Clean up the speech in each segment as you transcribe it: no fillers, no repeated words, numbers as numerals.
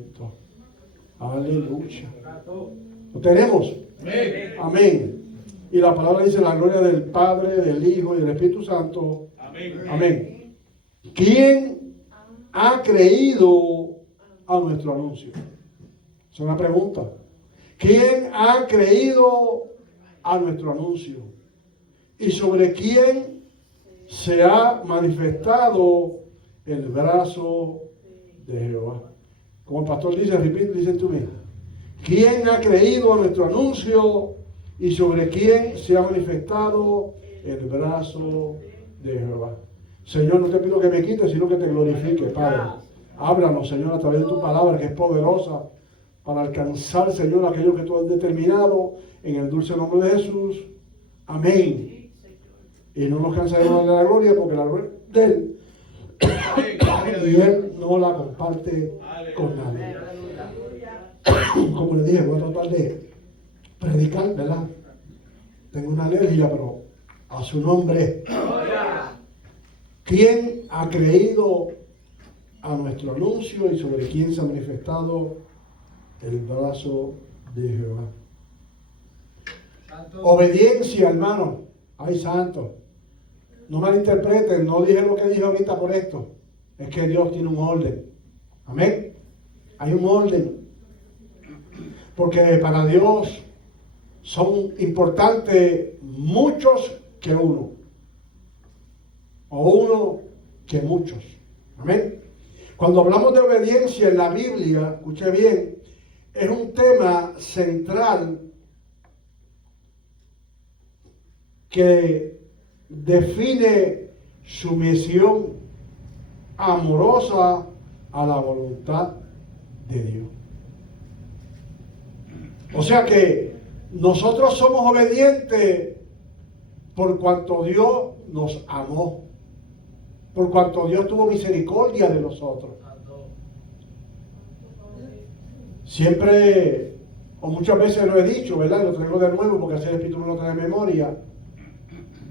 arrepentimiento. Aleluya. ¿Lo tenemos? Amén. Amén. Y la palabra dice la gloria del Padre, del Hijo y del Espíritu Santo. Amén. Amén. ¿Quién ha creído a nuestro anuncio? Es una pregunta. ¿Quién ha creído a nuestro anuncio? ¿Y sobre quién se ha manifestado el brazo de Jehová? Como el pastor dice, repite, listen to me. ¿Quién ha creído a nuestro anuncio y sobre quién se ha manifestado el brazo de Jehová? Señor, no te pido que me quites, sino que te glorifique, Padre. Háblanos, Señor, a través de tu palabra que es poderosa para alcanzar, Señor, aquello que tú has determinado en el dulce nombre de Jesús. Amén. Y no nos cansaremos de la gloria porque la gloria es de Él. Y Él no la comparte con nadie. Como le dije, voy a tratar de predicar, ¿verdad? Tengo una alergia, pero a su nombre. ¿Quién ha creído a nuestro anuncio y sobre quién se ha manifestado el brazo de Jehová? Santo. Obediencia, hermano. Ay, santo. No malinterpreten, no dije lo que dije ahorita por esto. Es que Dios tiene un orden. Amén. Hay un orden. Porque para Dios son importantes muchos que uno. O uno que muchos. Amén. Cuando hablamos de obediencia en la Biblia, escuche bien, es un tema central que define sumisión amorosa a la voluntad de Dios. O sea que nosotros somos obedientes por cuanto Dios nos amó, por cuanto Dios tuvo misericordia de nosotros. Siempre, o muchas veces lo he dicho, ¿verdad? Y lo traigo de nuevo porque así el Espíritu me lo trae de memoria.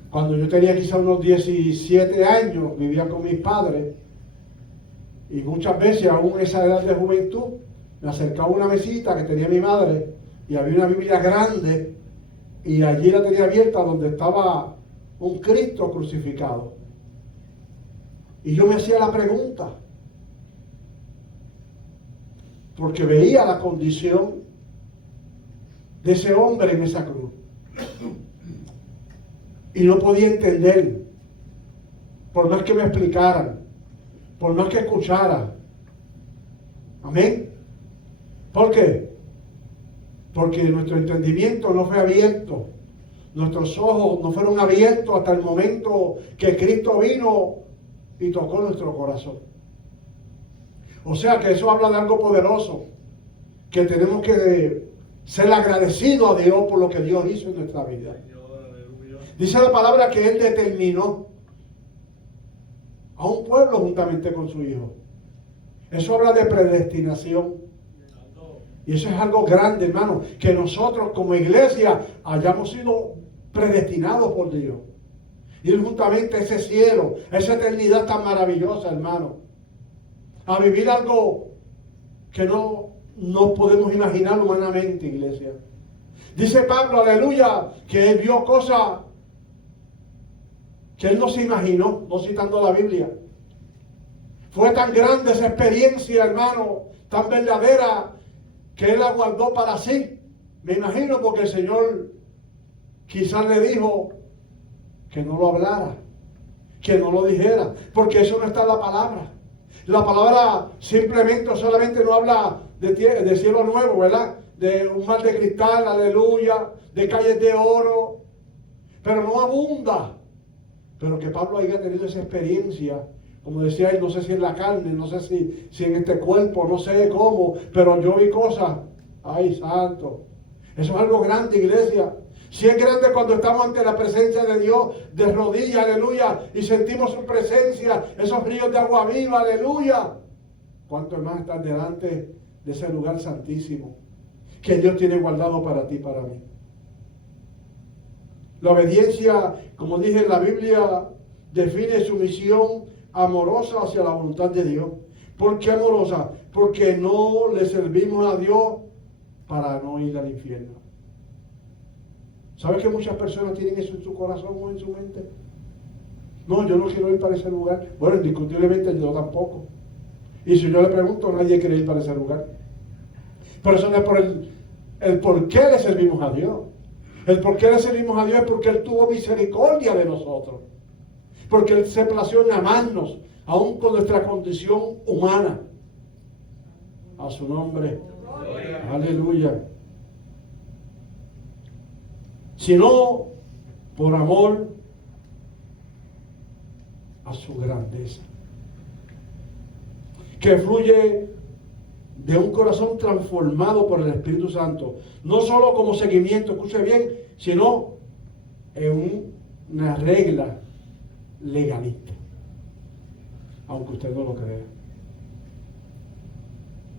Cuando yo tenía quizá unos 17 años, vivía con mis padres, y muchas veces, aún en esa edad de juventud, me acercaba a una mesita que tenía mi madre, y había una Biblia grande, y allí la tenía abierta donde estaba un Cristo crucificado. Y yo me hacía la pregunta, porque veía la condición de ese hombre en esa cruz. Y no podía entender, por más que me explicaran, por más que escuchara. Amén. ¿Por qué? Porque nuestro entendimiento no fue abierto. Nuestros ojos no fueron abiertos hasta el momento que Cristo vino y tocó nuestro corazón. O sea que eso habla de algo poderoso, que tenemos que ser agradecidos a Dios por lo que Dios hizo en nuestra vida. Dice la palabra que Él determinó a un pueblo juntamente con su Hijo. Eso habla de predestinación. Y eso es algo grande, hermano, que nosotros como iglesia hayamos sido predestinados por Dios. Ir juntamente a ese cielo, a esa eternidad tan maravillosa, hermano. A vivir algo que no podemos imaginar humanamente, iglesia. Dice Pablo, aleluya, que él vio cosas que él no se imaginó, no citando la Biblia. Fue tan grande esa experiencia, hermano, tan verdadera, que él la guardó para sí. Me imagino porque el Señor quizás le dijo que no lo hablara, que no lo dijera, porque eso no está en la palabra. La palabra simplemente, solamente no habla de cielo nuevo, ¿verdad? De un mar de cristal, aleluya, de calles de oro, pero no abunda. Pero que Pablo haya tenido esa experiencia, como decía él, no sé si en la carne, no sé si en este cuerpo, no sé cómo, pero yo vi cosas, ay santo, eso es algo grande, iglesia. Si es grande cuando estamos ante la presencia de Dios, de rodillas, aleluya, y sentimos su presencia, esos ríos de agua viva, aleluya. ¿Cuánto más estar delante de ese lugar santísimo que Dios tiene guardado para ti y para mí? La obediencia, como dije en la Biblia, define sumisión amorosa hacia la voluntad de Dios. ¿Por qué amorosa? Porque no le servimos a Dios para no ir al infierno. ¿Sabes que muchas personas tienen eso en su corazón o en su mente? No, yo no quiero ir para ese lugar. Bueno, indiscutiblemente yo tampoco. Y si yo le pregunto, nadie quiere ir para ese lugar. Por eso no es por el por qué le servimos a Dios. El por qué le servimos a Dios es porque Él tuvo misericordia de nosotros. Porque Él se plació en amarnos, aún con nuestra condición humana. A su nombre. Aleluya. Sino por amor a su grandeza, que fluye de un corazón transformado por el Espíritu Santo, no solo como seguimiento, escuche bien, sino en una regla legalista, aunque usted no lo crea.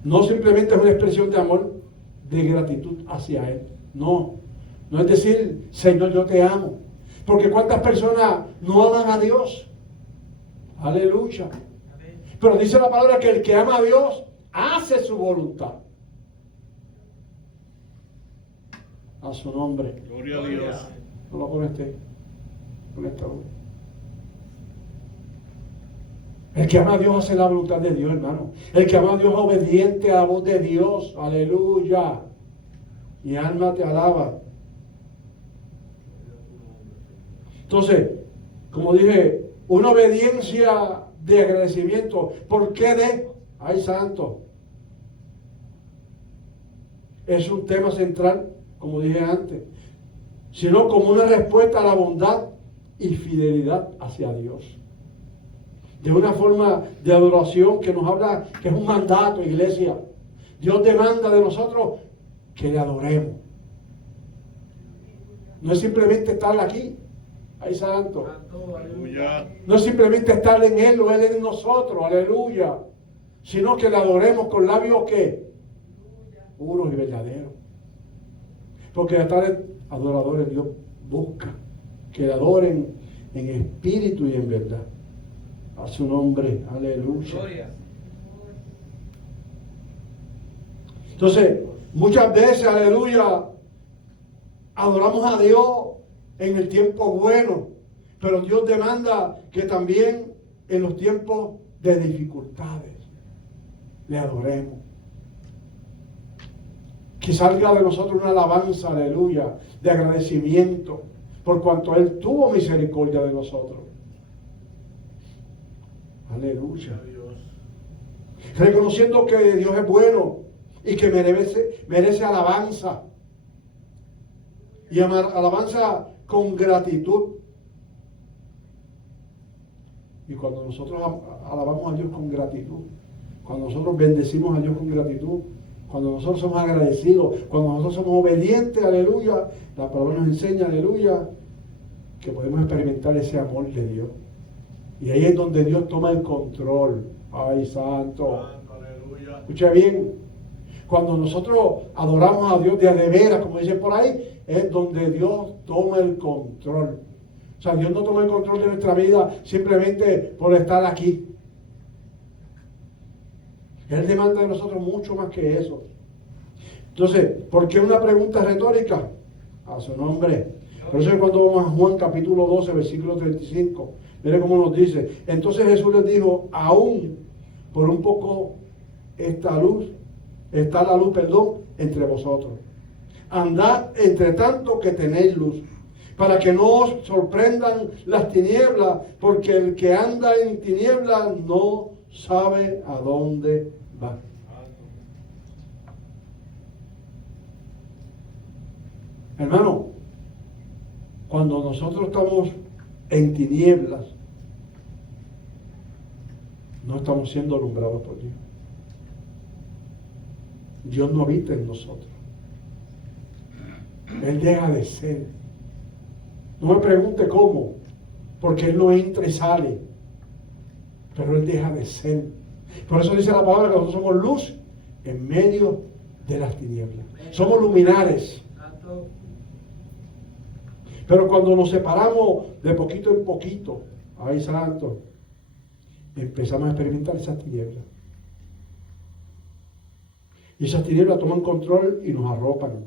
No simplemente es una expresión de amor, de gratitud hacia Él, no es decir, Señor, yo te amo, porque cuántas personas no aman a Dios. Aleluya. Pero dice la palabra que el que ama a Dios hace su voluntad. A su nombre. Gloria a Dios. No lo pone con esta voz. El que ama a Dios hace la voluntad de Dios, hermano. El que ama a Dios es obediente a la voz de Dios. Aleluya. Mi alma te alaba. Entonces, como dije, una obediencia de agradecimiento. ¿Por qué de? Ay, santo. Es un tema central, como dije antes. Sino como una respuesta a la bondad y fidelidad hacia Dios. De una forma de adoración que nos habla, que es un mandato, iglesia. Dios demanda de nosotros que le adoremos. No es simplemente estar aquí. Ay, santo. Aleluya. No es simplemente estar en Él o Él en nosotros, aleluya. Sino que le adoremos con labios que puros y verdaderos. Porque a tales adoradores Dios busca que le adoren en espíritu y en verdad. A su nombre, aleluya. Entonces, muchas veces, aleluya, adoramos a Dios en el tiempo bueno, pero Dios demanda que también en los tiempos de dificultades le adoremos. Que salga de nosotros una alabanza, aleluya, de agradecimiento por cuanto Él tuvo misericordia de nosotros. Aleluya. Reconociendo que Dios es bueno y que merece alabanza. Y alabanza con gratitud. Y cuando nosotros alabamos a Dios con gratitud, cuando nosotros bendecimos a Dios con gratitud, cuando nosotros somos agradecidos, cuando nosotros somos obedientes, aleluya, la palabra nos enseña, aleluya, que podemos experimentar ese amor de Dios. Y ahí es donde Dios toma el control. Ay, santo. Aleluya. Escucha bien. Cuando nosotros adoramos a Dios de veras, como dicen por ahí, es donde Dios toma el control. O sea, Dios no toma el control de nuestra vida simplemente por estar aquí. Él demanda de nosotros mucho más que eso. Entonces, ¿por qué una pregunta retórica? A su nombre. Por eso es cuando vamos a Juan capítulo 12, versículo 35. Mire cómo nos dice. Entonces Jesús les dijo, aún por un poco está la luz, entre vosotros. Andad entre tanto que tenéis luz, para que no os sorprendan las tinieblas, porque el que anda en tinieblas no sabe a dónde va. Hermano, cuando nosotros estamos en tinieblas, no estamos siendo alumbrados por Dios. Dios no habita en nosotros. Él deja de ser. No me pregunte cómo, porque Él no entra y sale, pero Él deja de ser. Por eso dice la palabra que nosotros somos luz en medio de las tinieblas. Somos luminares. Pero cuando nos separamos de poquito en poquito, ay santo, empezamos a experimentar esas tinieblas. Y esas tinieblas toman control y nos arropan.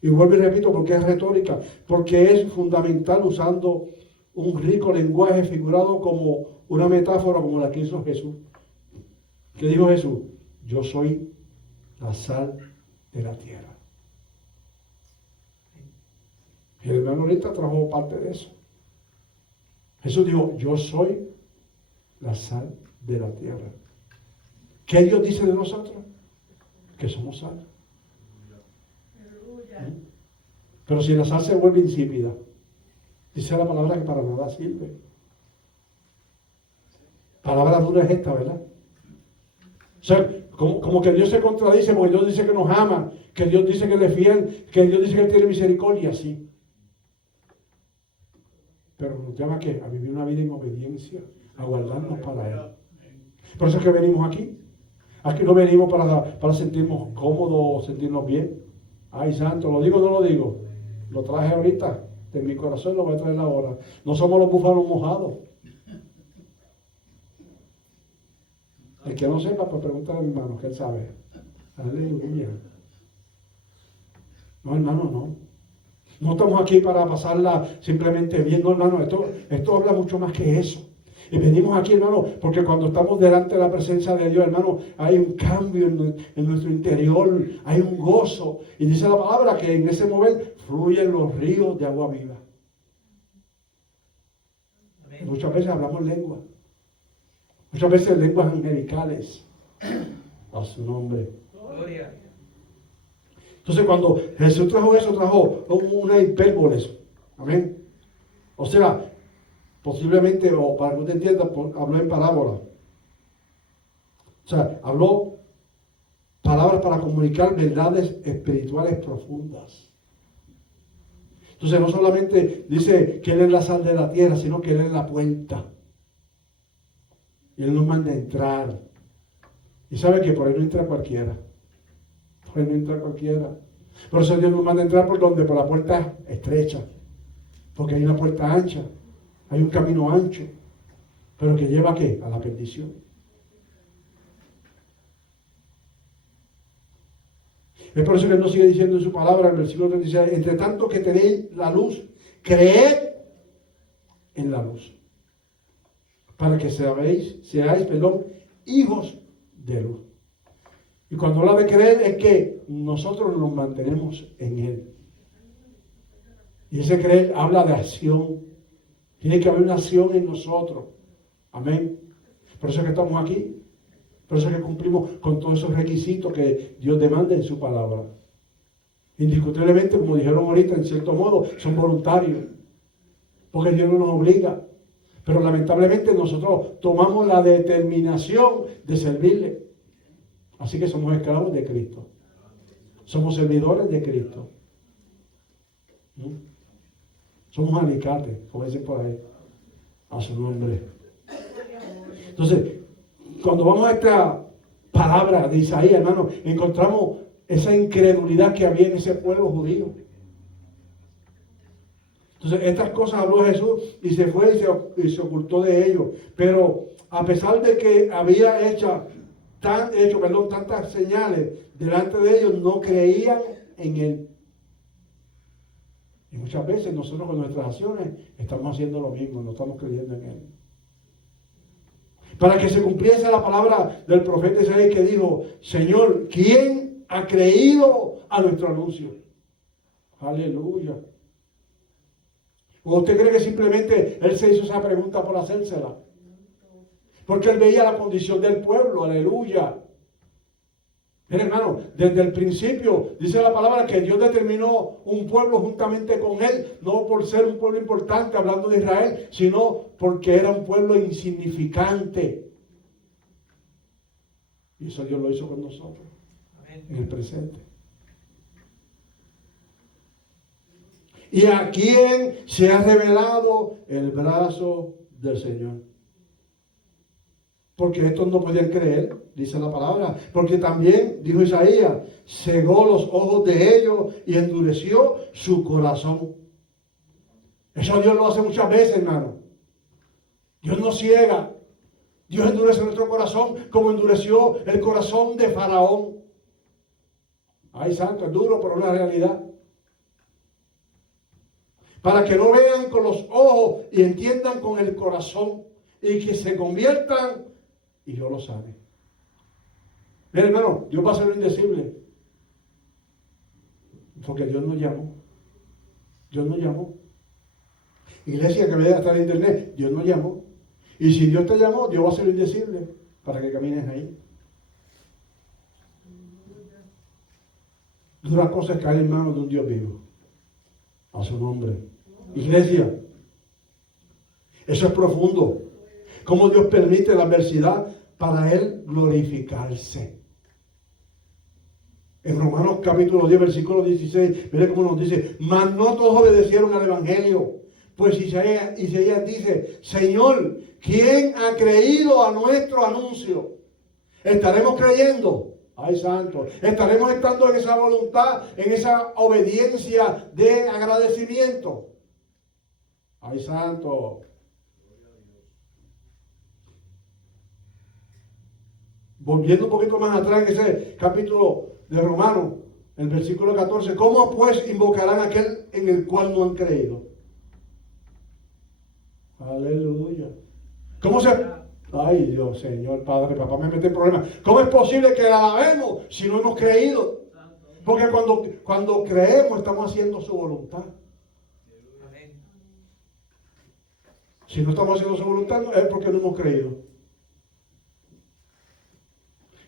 Y vuelvo y repito, porque es retórica, porque es fundamental usando un rico lenguaje figurado como una metáfora como la que hizo Jesús. ¿Qué dijo Jesús? Yo soy la sal de la tierra. Y el hermano ahorita trajo parte de eso. Jesús dijo, yo soy la sal de la tierra. ¿Qué Dios dice de nosotros? Que somos sal. Pero si la sal se vuelve insípida, dice la palabra que para nada sirve. Palabra dura es esta, ¿verdad? O sea, como que Dios se contradice, porque Dios dice que nos ama, que Dios dice que Él es fiel, que Dios dice que Él tiene misericordia, sí. Pero nos llama ¿a vivir una vida en obediencia, a guardarnos para Él. Por eso es que venimos aquí. Aquí no venimos para sentirnos cómodos, sentirnos bien. Ay, santo, ¿lo digo o no lo digo? Lo traje ahorita, de mi corazón lo voy a traer ahora. No somos los búfalos mojados. El que no sepa, pues pregúntale a mi hermano, que él sabe. Aleluya. No, hermano, no. No estamos aquí para pasarla simplemente bien, no, hermano. Esto habla mucho más que eso. Y venimos aquí, hermano, porque cuando estamos delante de la presencia de Dios, hermano, hay un cambio en nuestro interior, hay un gozo. Y dice la palabra que en ese momento fluyen los ríos de agua viva. Amén. Muchas veces hablamos lengua. Muchas veces lenguas angelicales. A su nombre. Gloria. Entonces cuando Jesús trajo eso, trajo una hipérboles. Amén. O sea, posiblemente, o para que usted entienda, habló en parábola. O sea, habló palabras para comunicar verdades espirituales profundas. Entonces no solamente dice que Él es la sal de la tierra, sino que Él es la puerta. Y Él nos manda a entrar. Y sabe que por ahí no entra cualquiera. Por ahí no entra cualquiera. Por eso Dios nos manda a entrar por donde, por la puerta estrecha. Porque hay una puerta ancha. Hay un camino ancho. Pero que lleva ¿a qué? A la perdición. Es por eso que Él nos sigue diciendo en su palabra, en el versículo 36, entre tanto que tenéis la luz, creed en la luz. Para que seáis, hijos de luz. Y cuando habla de creer es que nosotros nos mantenemos en Él. Y ese creer habla de acción. Tiene que haber una acción en nosotros. Amén. Por eso es que estamos aquí. Por eso es que cumplimos con todos esos requisitos que Dios demanda en su palabra. Indiscutiblemente, como dijeron ahorita, en cierto modo, son voluntarios. Porque Dios no nos obliga. Pero lamentablemente nosotros tomamos la determinación de servirle. Así que somos esclavos de Cristo. Somos servidores de Cristo. Somos alicates, como dicen por ahí. A su nombre. Entonces, cuando vamos a esta palabra de Isaías, hermano, encontramos esa incredulidad que había en ese pueblo judío. Entonces, estas cosas habló Jesús y se fue y se ocultó de ellos. Pero a pesar de que había hecho tantas señales delante de ellos, no creían en Él. Y muchas veces nosotros con nuestras acciones estamos haciendo lo mismo, no estamos creyendo en Él. Para que se cumpliese la palabra del profeta Isaías que dijo, Señor, ¿quién ha creído a nuestro anuncio? Aleluya. ¿O usted cree que simplemente Él se hizo esa pregunta por hacérsela? Porque Él veía la condición del pueblo, aleluya. Mira, hermano, desde el principio dice la palabra que Dios determinó un pueblo juntamente con Él, no por ser un pueblo importante, hablando de Israel, sino porque era un pueblo insignificante. Y eso Dios lo hizo con nosotros, en el presente. ¿Y a quién se ha revelado el brazo del Señor? Porque estos no podían creer, dice la palabra. Porque también, dijo Isaías, cegó los ojos de ellos y endureció su corazón. Eso Dios lo hace muchas veces, hermano. Dios no ciega. Dios endurece nuestro corazón como endureció el corazón de Faraón. Ay, santo, es duro, pero es una realidad. Para que no vean con los ojos y entiendan con el corazón y que se conviertan y Dios lo sabe. Mira, hermano, Dios va a hacer lo indecible. Porque Dios nos llamó. Dios nos llamó. Iglesia que vea hasta en internet, Dios nos llamó. Y si Dios te llamó, Dios va a hacer lo indecible para que camines ahí. Dura cosa es caer en manos de un Dios vivo. A su nombre. Iglesia, eso es profundo. Cómo Dios permite la adversidad para Él glorificarse. En Romanos capítulo 10, versículo 16, mire cómo nos dice: mas no todos obedecieron al Evangelio. Pues Isaías dice: Señor, ¿quién ha creído a nuestro anuncio? ¿Estaremos creyendo? Ay, santo. ¿Estaremos estando en esa voluntad, en esa obediencia de agradecimiento? Ay, santo. Volviendo un poquito más atrás en ese capítulo de Romanos, el versículo 14, ¿cómo pues invocarán aquel en el cual no han creído? Aleluya. ¿Cómo se...? Ay, Dios, Señor, Padre, papá, me mete en problemas. ¿Cómo es posible que la alabemos si no hemos creído? Porque cuando creemos estamos haciendo su voluntad. Si no estamos haciendo su voluntad es porque no hemos creído.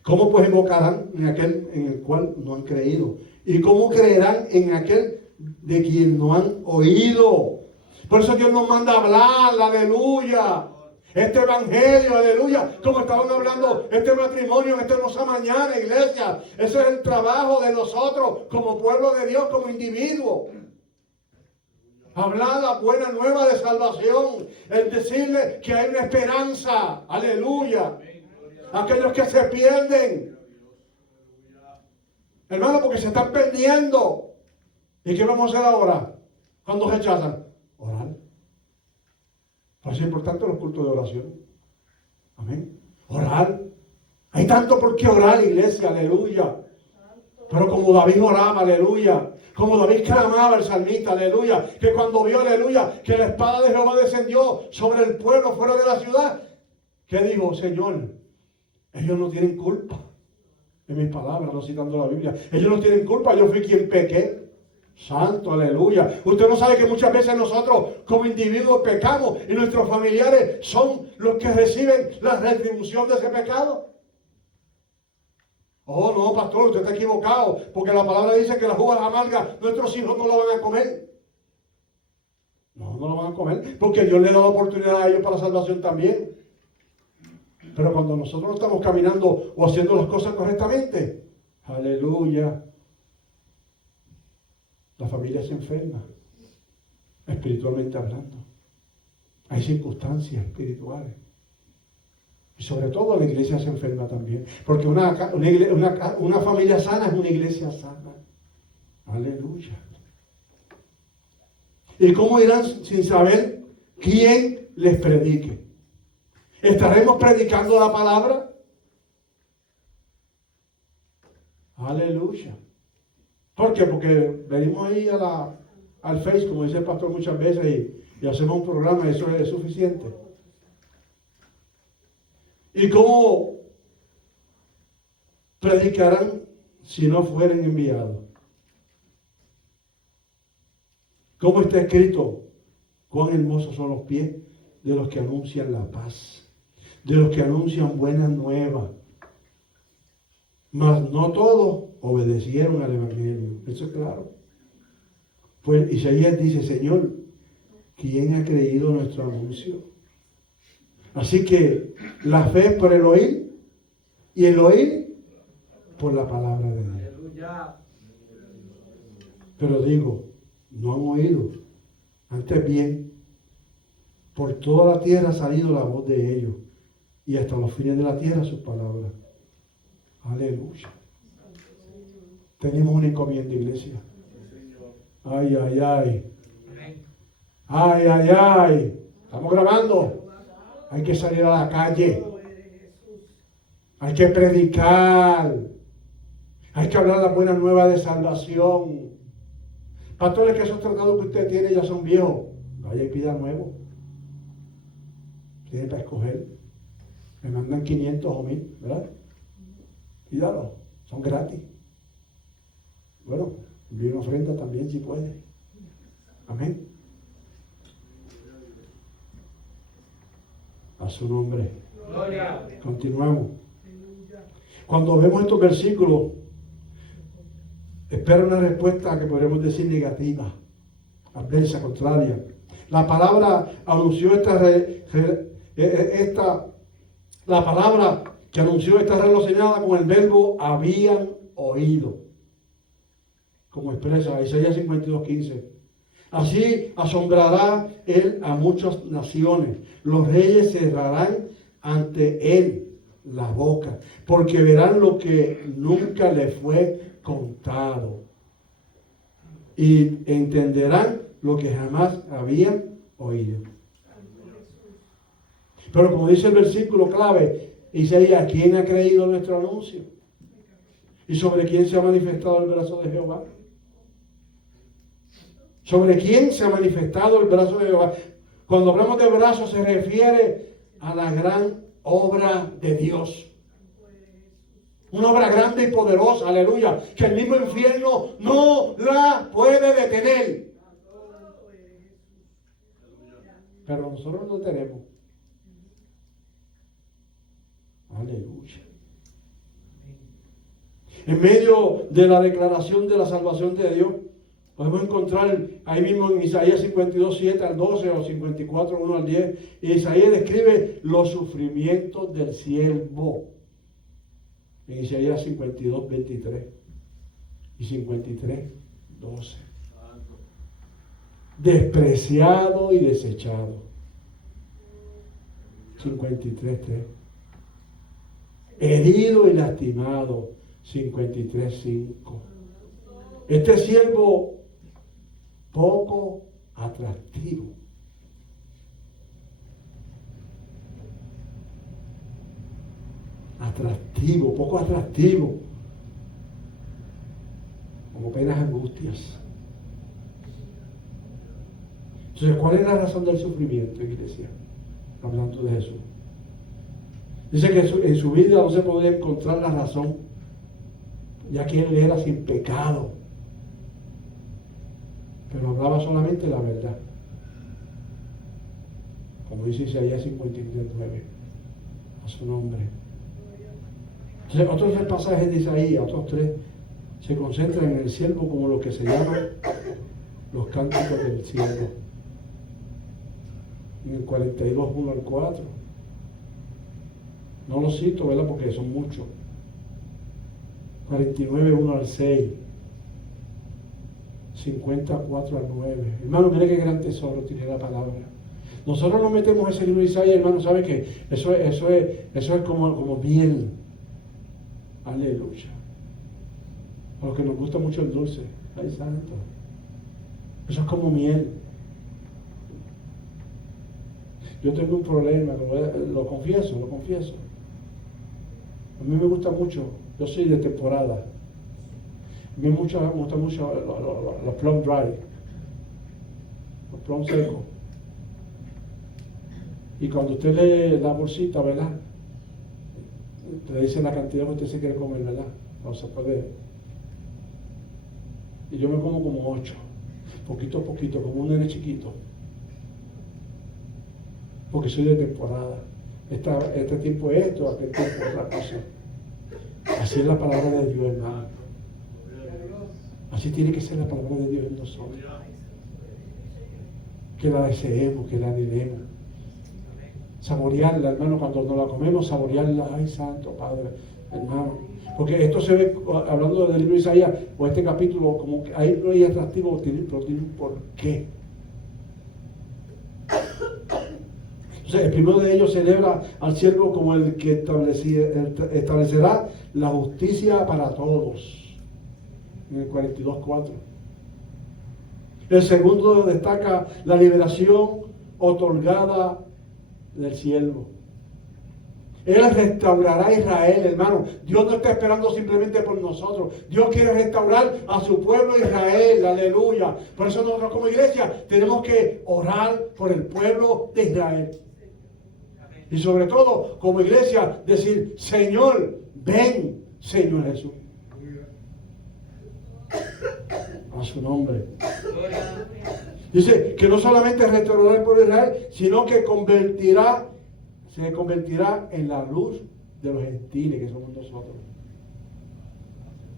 ¿Cómo pues invocarán en aquel en el cual no han creído? ¿Y cómo creerán en aquel de quien no han oído? Por eso Dios nos manda a hablar, aleluya. Este evangelio, aleluya. Como estaban hablando, este matrimonio en esta hermosa mañana, iglesia. Ese es el trabajo de nosotros como pueblo de Dios, como individuo. Hablar la buena nueva de salvación. Es decirle que hay una esperanza, aleluya. Aquellos que se pierden, hermano, porque se están perdiendo. ¿Y qué vamos a hacer ahora? Cuando rechazan, orar. Por eso es importante los cultos de oración. Amén. Orar. Hay tanto por qué orar, iglesia, aleluya. Pero como David oraba, aleluya. Como David clamaba, el salmista, aleluya. Que cuando vio, aleluya, que la espada de Jehová descendió sobre el pueblo fuera de la ciudad, ¿qué dijo? Señor, ellos no tienen culpa. En mis palabras, no citando la Biblia. Ellos no tienen culpa, yo fui quien pequé. Santo, aleluya. Usted no sabe que muchas veces nosotros como individuos pecamos y nuestros familiares son los que reciben la retribución de ese pecado. Oh, no, pastor, usted está equivocado, porque la palabra dice que las uvas amargas nuestros hijos no lo van a comer. No lo van a comer, porque Dios le da la oportunidad a ellos para la salvación también. Pero cuando nosotros no estamos caminando o haciendo las cosas correctamente, aleluya, la familia se enferma, espiritualmente hablando. Hay circunstancias espirituales. Y sobre todo la iglesia se enferma también. Porque una familia sana es una iglesia sana. Aleluya. ¿Y cómo irán sin saber quién les predique? ¿Estaremos predicando la palabra? Aleluya. ¿Por qué? Porque venimos ahí al Face, como dice el pastor muchas veces, y hacemos un programa, y eso es suficiente. ¿Y cómo predicarán si no fueren enviados? ¿Cómo está escrito? Cuán hermosos son los pies de los que anuncian la paz, de los que anuncian buenas nuevas. Mas no todos obedecieron al Evangelio. Eso es claro. Pues Isaías dice: Señor, ¿quién ha creído nuestro anuncio? Así que la fe es por el oír, y el oír por la palabra de Dios. Pero digo, no han oído. Antes bien, por toda la tierra ha salido la voz de ellos, y hasta los fines de la tierra sus palabras. Aleluya. Tenemos una encomienda, iglesia. Ay, ay, ay. Ay, ay, ay. Estamos grabando. Hay que salir a la calle. Hay que predicar. Hay que hablar la buena nueva de salvación. Pastores, que esos tratados que usted tiene ya son viejos. Vaya y pida nuevo. Tiene para escoger. Me mandan 500 o 1000, ¿verdad? Pídalo. Son gratis. Bueno, envíe una ofrenda también si puede. Amén. A su nombre. Gloria. Continuamos. Cuando vemos estos versículos, espera una respuesta que podríamos decir negativa, adversa, contraria. La palabra anunció la palabra que anunció está relacionada con el verbo habían oído, como expresa Isaías 52:15. Así asombrará él a muchas naciones. Los reyes cerrarán ante él la boca, porque verán lo que nunca le fue contado y entenderán lo que jamás habían oído. Pero como dice el versículo clave, Isaías, ¿quién ha creído nuestro anuncio? ¿Y sobre quién se ha manifestado el brazo de Jehová? ¿Sobre quién se ha manifestado el brazo de Jehová? Cuando hablamos de brazo se refiere a la gran obra de Dios. Una obra grande y poderosa, aleluya, que el mismo infierno no la puede detener. Pero nosotros lo tenemos. Aleluya. En medio de la declaración de la salvación de Dios, podemos encontrar ahí mismo en Isaías 52:7 al 12 o 54:1 al 10. Isaías describe los sufrimientos del siervo. En Isaías 52:23 y 53:12. Despreciado y desechado. 53:3. Herido y lastimado. 53:5. Este siervo poco atractivo. Poco atractivo. Como penas angustias. Entonces, ¿cuál es la razón del sufrimiento, iglesia? Hablando de Jesús. Dice que en su vida no se podía encontrar la razón, ya que él era sin pecado. Pero hablaba solamente la verdad. Como dice Isaías 53:9. A su nombre. Entonces, otros 3 pasajes de Isaías, otros 3, se concentran en el siervo como lo que se llama los cánticos del siervo. En el 42:1 al 4. No lo cito, ¿verdad? Porque son muchos. 49:1 al 6. 54 al 9. Hermano, mire qué gran tesoro tiene la palabra. Nosotros nos metemos ese libro de Isaías, hermano, ¿sabe qué? Eso es como miel. Aleluya. A los que nos gusta mucho el dulce. Ay, santo. Eso es como miel. Yo tengo un problema, lo confieso. A mí me gusta mucho, yo soy de temporada. A mí me gustan mucho los plum dry, los plum secos. Y cuando usted lee la bolsita, ¿verdad? Le dice la cantidad que usted se quiere comer, ¿verdad? No se puede. Y yo me como 8, poquito a poquito, como un nene chiquito. Porque soy de temporada. Este tiempo es esto, aquel tiempo es otra cosa. Así es la palabra de Dios, hermano. Así tiene que ser la palabra de Dios en nosotros. Que la deseemos, que la anhelemos. Saborearla, hermano, cuando nos la comemos, saborearla. Ay, santo Padre, hermano. Porque esto se ve, hablando del libro de Isaías, o este capítulo, como que ahí no hay atractivo, pero tiene un porqué. Entonces, el primero de ellos celebra al siervo como el que establecerá la justicia para todos. En el 42:4. El segundo destaca la liberación otorgada del siervo. Él restaurará a Israel, hermano. Dios no está esperando simplemente por nosotros. Dios quiere restaurar a su pueblo Israel, aleluya. Por eso nosotros como iglesia tenemos que orar por el pueblo de Israel. Y sobre todo, como iglesia, decir, Señor, ven, Señor Jesús. A su nombre. Dice que no solamente restaurará el pueblo de Israel, sino que se convertirá en la luz de los gentiles que somos nosotros.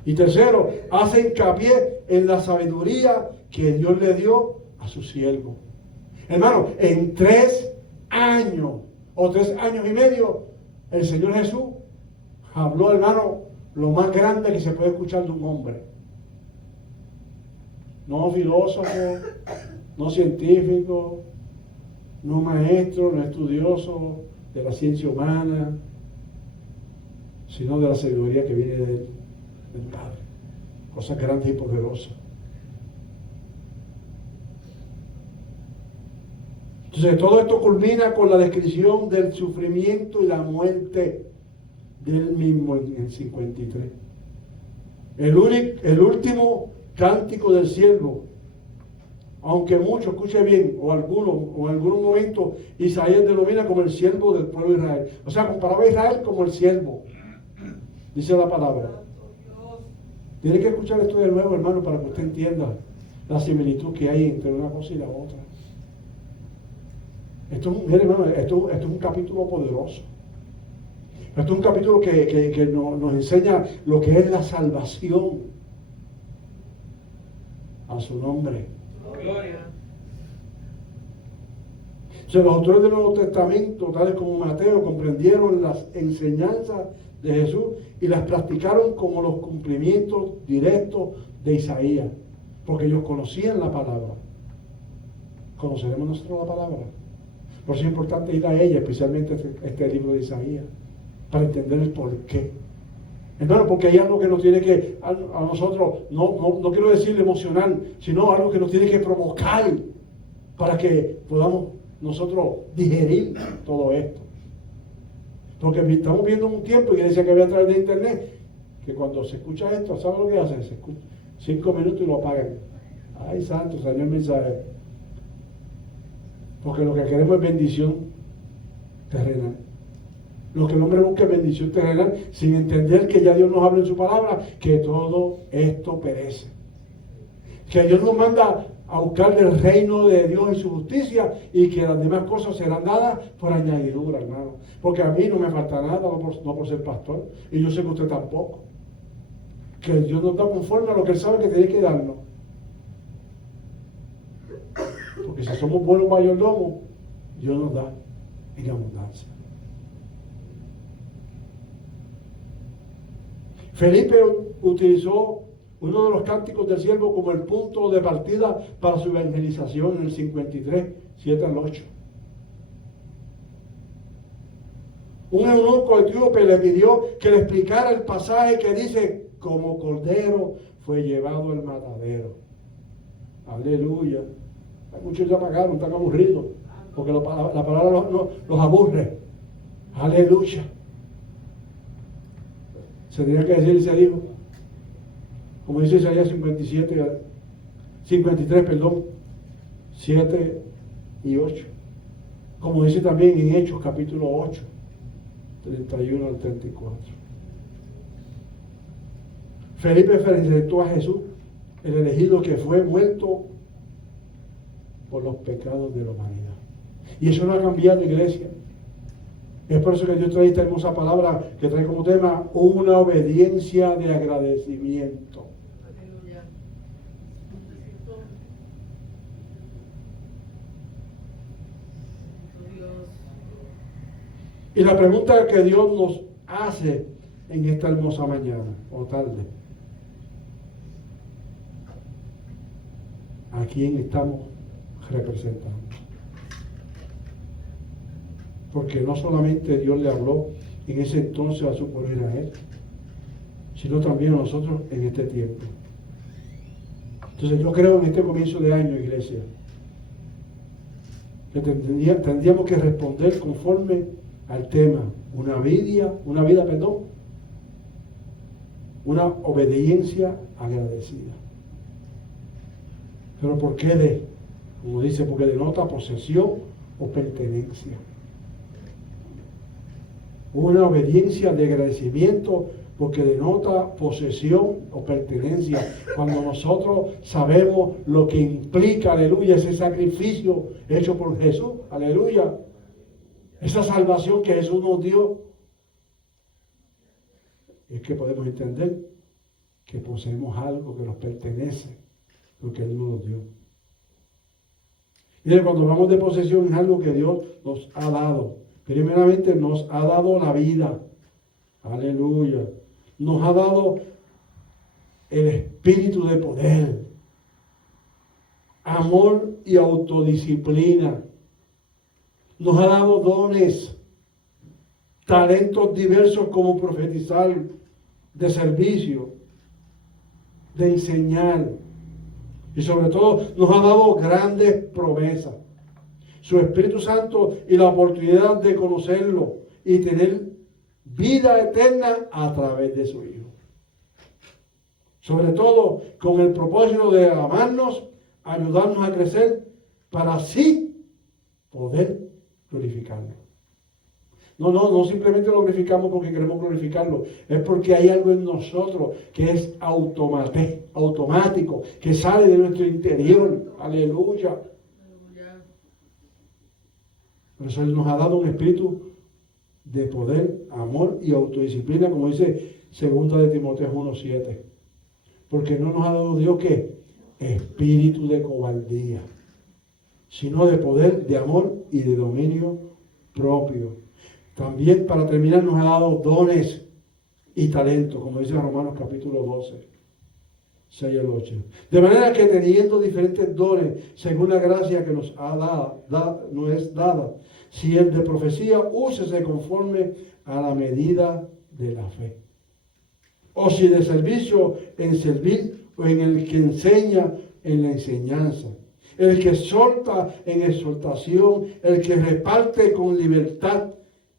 Y tercero, hace hincapié en la sabiduría que Dios le dio a su siervo. Hermano, en 3 años o 3 años y medio, el Señor Jesús habló, hermano, lo más grande que se puede escuchar de un hombre. No filósofo, no científico, no maestro, no estudioso de la ciencia humana, sino de la sabiduría que viene del Padre. Cosas grandes y poderosas. Entonces todo esto culmina con la descripción del sufrimiento y la muerte del mismo en el 53. El último cántico del siervo, aunque muchos, escuche bien, o en algún momento Isaías denomina como el siervo del pueblo de Israel. O sea, comparaba a Israel como el siervo, dice la palabra. Tiene que escuchar esto de nuevo, hermano, para que usted entienda la similitud que hay entre una cosa y la otra. Mire, hermano, esto es un capítulo poderoso. Esto es un capítulo que nos enseña lo que es la salvación. A su nombre. Gloria. Los autores del Nuevo Testamento, tales como Mateo, comprendieron las enseñanzas de Jesús y las practicaron como los cumplimientos directos de Isaías, porque ellos conocían la palabra. ¿Conoceremos nosotros la palabra? Por eso es importante ir a ella, especialmente este libro de Isaías, para entender el porqué. Hermano, porque hay algo que nos tiene que, a nosotros, no quiero decir emocional, sino algo que nos tiene que provocar para que podamos nosotros digerir todo esto. Porque estamos viendo un tiempo, iglesia que ve a través de internet, que cuando se escucha esto, ¿saben lo que hacen? Se escucha 5 minutos y lo apagan. Ay, santo, salió el mensaje. Porque lo que queremos es bendición terrenal. Lo que el hombre busca es bendición terrenal, sin entender que ya Dios nos habla en su palabra, que todo esto perece. Que Dios nos manda a buscar el reino de Dios y su justicia, y que las demás cosas serán dadas por añadidura, hermano. Porque a mí no me falta nada, no por ser pastor, y yo sé que usted tampoco. Que Dios nos da conforme a lo que Él sabe que tiene que darnos. Porque si somos buenos mayordomos, Dios nos da en abundancia. Felipe utilizó uno de los cánticos del siervo como el punto de partida para su evangelización en el 53, 7 al 8. Un eunuco etíope le pidió que le explicara el pasaje que dice, como cordero fue llevado al matadero. Aleluya. Muchos ya pagaron, están aburridos, porque la palabra los aburre. Aleluya. Se tenía que decir y se dijo, como dice Isaías 53, 7 y 8. Como dice también en Hechos capítulo 8, 31 al 34. Felipe presentó a Jesús, el elegido que fue muerto por los pecados de la humanidad. Y eso no ha cambiado, iglesia. Es por eso que Dios trae esta hermosa palabra que trae como tema una obediencia de agradecimiento. Aleluya. Y la pregunta que Dios nos hace en esta hermosa mañana o tarde: ¿a quién estamos representando? Porque no solamente Dios le habló en ese entonces a su pueblo Israel, sino también a nosotros en este tiempo. Entonces yo creo en este comienzo de año, iglesia, que tendríamos que responder conforme al tema una vida, una obediencia agradecida. ¿Pero por qué como dice, porque denota posesión o pertenencia? Una obediencia de agradecimiento porque denota posesión o pertenencia. Cuando nosotros sabemos lo que implica, aleluya, ese sacrificio hecho por Jesús, aleluya, esa salvación que Jesús nos dio, es que podemos entender que poseemos algo que nos pertenece, lo que Él nos dio. Mire, cuando hablamos de posesión es algo que Dios nos ha dado. Primeramente nos ha dado la vida. Aleluya. Nos ha dado el espíritu de poder, amor y autodisciplina. Nos ha dado dones, talentos diversos como profetizar, de servicio, de enseñar. Y sobre todo nos ha dado grandes promesas. Su Espíritu Santo y la oportunidad de conocerlo y tener vida eterna a través de su Hijo. Sobre todo con el propósito de amarnos, ayudarnos a crecer para así poder glorificarlo. No simplemente lo glorificamos porque queremos glorificarlo, es porque hay algo en nosotros que es automático, que sale de nuestro interior. Aleluya. Por eso Él nos ha dado un espíritu de poder, amor y autodisciplina, como dice 2 de Timoteo 1:7. Porque no nos ha dado Dios ¿qué? Espíritu de cobardía, sino de poder, de amor y de dominio propio. También, para terminar, nos ha dado dones y talentos, como dice Romanos capítulo 12, 6 al 8. De manera que teniendo diferentes dones, según la gracia que nos es dada, si el de profecía, úsese conforme a la medida de la fe. O si de servicio, en servir, o en el que enseña, en la enseñanza. El que exhorta, en exhortación. El que reparte con libertad.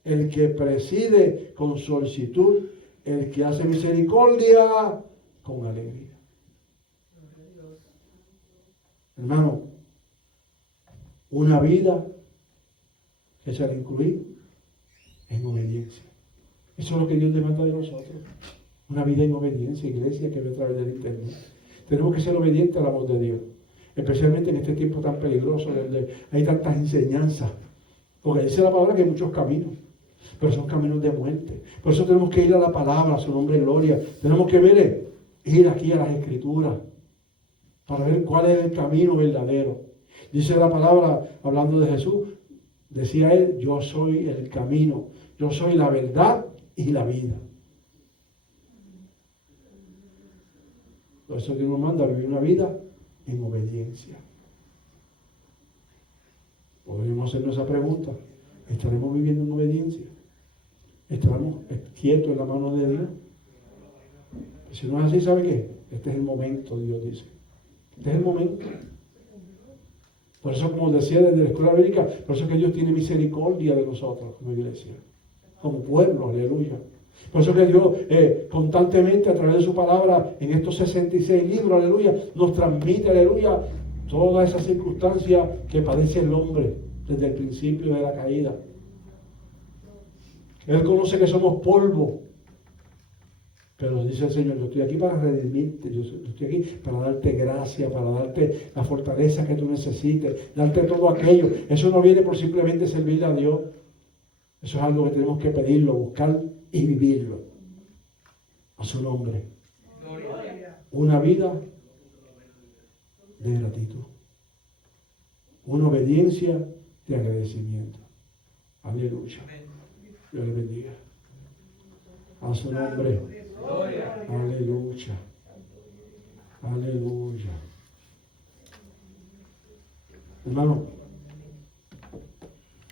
El que preside con solicitud. El que hace misericordia con alegría. Hermano, una vida que se ha de incluir en obediencia. Eso es lo que Dios demanda de nosotros. Una vida en obediencia, iglesia, que ve a través del internet. Tenemos que ser obedientes a la voz de Dios. Especialmente en este tiempo tan peligroso, donde hay tantas enseñanzas. Porque dice la palabra que hay muchos caminos, pero son caminos de muerte. Por eso tenemos que ir a la palabra, a su nombre y gloria. Tenemos que ir aquí a las Escrituras, para ver cuál es el camino verdadero. Dice la palabra, hablando de Jesús, decía Él, yo soy el camino, yo soy la verdad y la vida. Por eso Dios nos manda a vivir una vida en obediencia. Podríamos hacernos esa pregunta. ¿Estaremos viviendo en obediencia? ¿Estaremos quietos en la mano de Dios? Si no es así, ¿sabe qué? Este es el momento, Dios dice. Este es el momento. Por eso, como decía desde la escuela bíblica, por eso que Dios tiene misericordia de nosotros como iglesia, como pueblo, aleluya. Por eso que Dios constantemente a través de su palabra en estos 66 libros, aleluya, nos transmite, aleluya, todas esas circunstancias que padece el hombre desde el principio de la caída. Él conoce que somos polvo, pero dice el Señor, yo estoy aquí para redimirte, yo estoy aquí para darte gracia, para darte la fortaleza que tú necesites, darte todo aquello. Eso no viene por simplemente servirle a Dios. Eso es algo que tenemos que pedirlo, buscar y vivirlo. A su nombre. Una vida de gratitud. Una obediencia de agradecimiento. Aleluya. Dios le bendiga. A su nombre. Aleluya. Aleluya. Hermano,